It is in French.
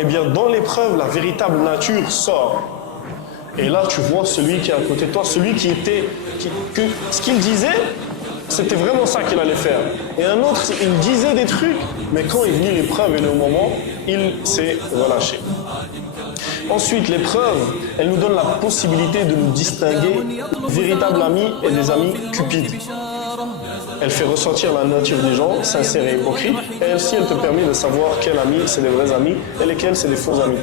Eh bien, dans l'épreuve, la véritable nature sort. Et là, tu vois celui qui est à côté de toi, celui que ce qu'il disait, c'était vraiment ça qu'il allait faire. Et un autre, il disait des trucs, mais quand est venue l'épreuve et le moment, il s'est relâché. Ensuite, l'épreuve, elle nous donne la possibilité de nous distinguer véritables amis et des amis cupides. Elle fait ressentir la nature des gens, sincères et hypocrites, et ainsi elle te permet de savoir quels amis c'est des vrais amis et lesquels c'est des faux amis.